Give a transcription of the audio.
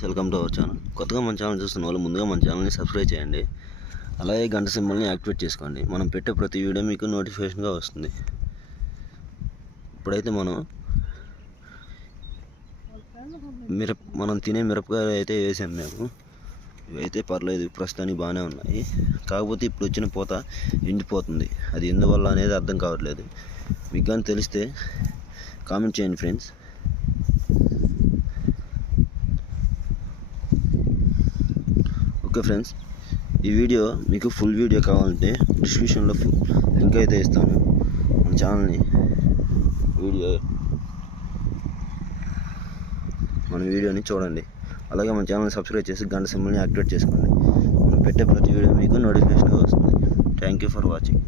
Welcome to our channel. కొత్తగా మన channel చూస్తున్న వాళ్ళు ముందుగా మన ఛానల్ని సబ్స్క్రైబ్ చేయండి. అలాగే గంట సింబల్ని యాక్టివేట్ చేసుకోండి. మనం పెట్టే ప్రతి వీడియో మీకు నోటిఫికేషన్గా వస్తుంది. ఇప్పుడైతే మనం మిరప మనం తినే మిరపకాయలు అయితే వేసాం మేము. ఇవైతే పర్లేదు ప్రస్తుతానికి బాగానే ఉన్నాయి. కాకపోతే ఇప్పుడు వచ్చిన పూత ఎండిపోతుంది. అది ఎందువల్ల అనేది అర్థం కావట్లేదు. మీకు కానీ తెలిస్తే కామెంట్ చేయండి ఫ్రెండ్స్. ఓకే ఫ్రెండ్స్ ఈ వీడియో మీకు ఫుల్ వీడియో కావాలంటే డిస్క్రిప్షన్లో లింక్ అయితే ఇస్తాను మన ఛానల్ని వీడియో మన వీడియోని చూడండి. అలాగే మన ఛానల్ని సబ్స్క్రైబ్ చేసి గంట సింబల్ని యాక్టివేట్ చేసుకోండి. మనం పెట్టే ప్రతి వీడియో మీకు నోటిఫికేషన్ వస్తుంది. Thank you for watching